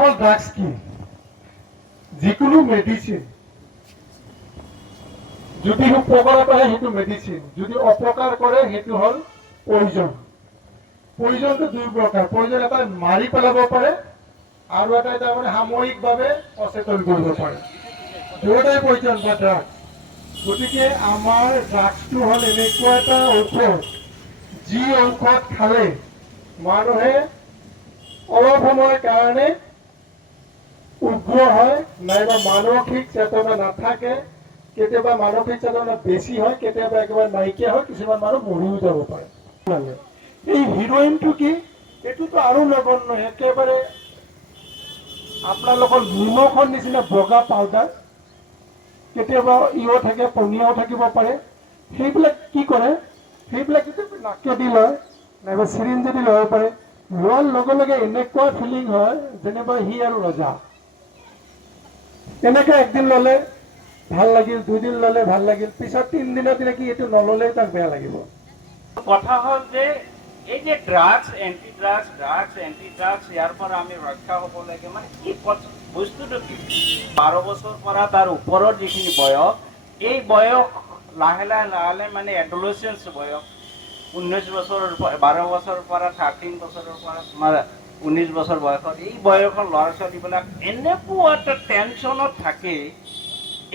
হল drugs কি যিকোনো medicine যদি উপকাৰ কৰে সেইটো মেডিসিন যদি অপকাৰ কৰে সেইটো হল পয়জন পয়জনটো দুই প্ৰকাৰ পয়জন এটা মাৰি পেলাব পাৰে আৰু এটা এটা মানে সাময়িকভাৱে অচেতন কৰিব পাৰে দুয়োটাই পয়জন বা ড্ৰাগস গতিকে আমাৰ ড্ৰাগসটো হল এনেকুৱা এটা ঔষধ যি ঔষধ খালে মানুহে অলপ সময়ৰ কাৰণে উগ্ৰ হয় নাইবা মানসিক চেতনা নাথাকে কেতিয়াবা মানসিক চেতনা বেছি হয় কেতিয়াবা একেবাৰে নাইকিয়া হয় কিছুমান মানুহ মৰিও যাব পাৰে এই হিৰোইনটো কি এইটোতো আৰু নগণ্য একেবাৰে আপোনালোকৰ নিমখৰ নিচিনা বগা পাউডাৰ কেতিয়াবা ইও থাকে পনীয়াও থাকিব পাৰে সেইবিলাক কি কৰে সেইবিলাক নাকেদি লয় নাইবা চিৰিঞ্জেদি ল'ব পাৰে লোৱাৰ লগে লগে এনেকুৱা ফিলিং হয় যেনিবা সি আৰু ৰজা এনেকে একদিন ললে ভাল লাগিল দুদিন ললে ভাল লাগিল পিছত 3 দিনৰ দিনা কি এইটো নললে তাক বেয়া লাগিব কথা হল যে এই যে ড্রাগস এন্টি ড্রাগস ইয়াৰ পৰা আমি ৰক্ষা হ'ব লাগে মানে কি বস্তুটো কি 12 বছৰ পৰা তাৰ ওপৰৰ যিখিনি বয়স এই বয়স লাহে লাহে মানে এডোলেসেন্স বয়স 19 বছৰৰ 12 বছৰৰ পৰা 13 বছৰৰ পৰা তোমাৰ 19 বছৰ বয়সত এই বয়সৰ ল'ৰা ছোৱালীবিলাক এনেকুৱা এটা টেনচনত থাকে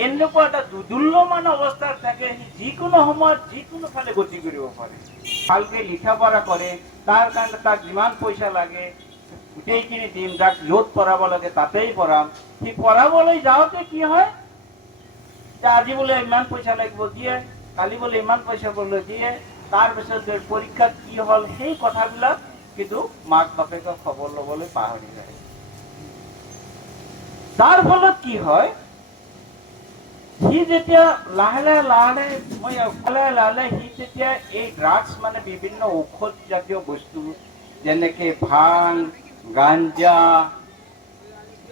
এনেকুৱা এটা দুৰ্দুল্যমান অৱস্থাত থাকে যিকোনো সময়ত যিকোনো ফালে গতি কৰিব পাৰে ভালকে লিখা পঢ়া কৰে তাৰ কাৰণে তাক যিমান পইচা লাগে গোটেইখিনি দিন তাক য'ত পঢ়াব লাগে তাতেই পঢ়াম সি পঢ়াবলৈ যাওঁতে কি হয় আজি বোলে ইমান পইচা লাগিব দিয়ে কালি বোলে ইমান পইচা বোলে দিয়ে তাৰপিছত পৰীক্ষাত কি হ'ল সেই কথাবিলাক কিন্তু মাক বাপেকক খবৰ ল'বলৈ পাহৰি যায় তাৰ ফলত কি হয় সি যেতিয়া লাহে লাহে সি যেতিয়া এই ড্রাগস মানে বিভিন্ন ঔষধ জাতীয় বস্তু যেনেকে ভাং গাঞ্জা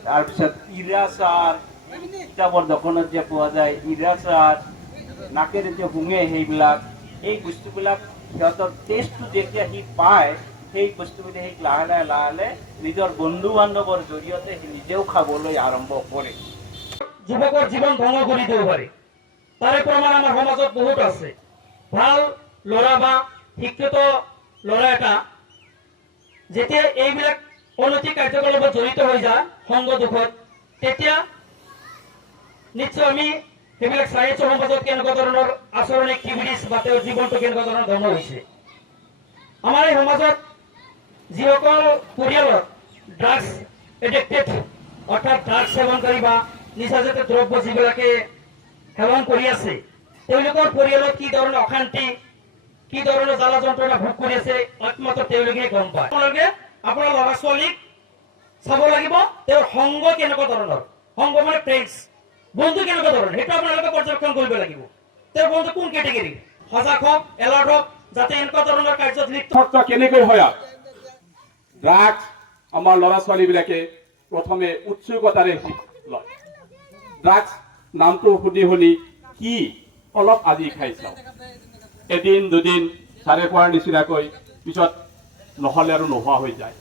তাৰপিছত ইৰাচাৰ কিতাপৰ দোকানত যে পোৱা যায় ইৰাচাৰ নাকেৰে যে শুঙে সেইবিলাক এই বস্তুবিলাক সিহঁতৰ টেষ্টটো যেতিয়া সি পায় সেই বস্তুবিলাক সি লাহে লাহে নিজৰ বন্ধু বান্ধৱৰ জৰিয়তে সি নিজেও খাবলৈ আৰম্ভ কৰে যুৱকৰ জীৱন ধ্বংস কৰি দিব পাৰে তাৰে প্ৰমাণ আমাৰ সমাজত বহুত আছে ভাল ল'ৰা বা শিক্ষিত ল'ৰা এটা যেতিয়া এইবিলাক অনৈতিক কাৰ্যকলাপত জড়িত হৈ যায় সংগ দুখত তেতিয়া নিশ্চয় আমি সেইবিলাক চাই আছো সমাজত কেনেকুৱা ধৰণৰ আচৰণিক কিবিৰিছ বা তেওঁৰ জীৱনটো কেনেকুৱা ধৰণৰ ধ্বংস হৈছে আমাৰ এই সমাজত যিসকল পৰিয়ালত ড্ৰাগছ এডিক্টেড অৰ্থাৎ ড্ৰাগছ সেৱনকাৰী বা নিচাজাতীয় দ্ৰব্য যিবিলাকে সেৱন কৰি আছে তেওঁলোকৰ পৰিয়ালত কি ধৰণৰ অশান্তি কি ধৰণৰ জ্বালা যন্ত্ৰণা ভোগ কৰি আছে একমাত্ৰ তেওঁলোকে গম পায় আপোনালোকে আপোনাৰ ল'ৰা ছোৱালীক চাব লাগিব তেওঁৰ সংগ কেনেকুৱা ধৰণৰ সংগ মানে ফ্ৰেণ্ডছ বন্ধু কেনেকুৱা ধৰণৰ সেইটো আপোনালোকে পৰ্যবেক্ষণ কৰিব লাগিব তেওঁৰ বন্ধু কোন কেটেগৰী সজাগ হওক এলাৰ্ট হওক যাতে এনেকুৱা ধৰণৰ কাৰ্যত লিপ্ত কেনেকৈ হয় ড্ৰাগছ আমাৰ ল'ৰা ছোৱালীবিলাকে প্ৰথমে উৎসুকতাৰে লয় ড্ৰাগছ নামটো শুনি কি অলপ আজি খাই চাওঁ এদিন দুদিন চাৰে খোৱাৰ নিচিনাকৈ পিছত নহ'লে আৰু নোহোৱা হৈ যায়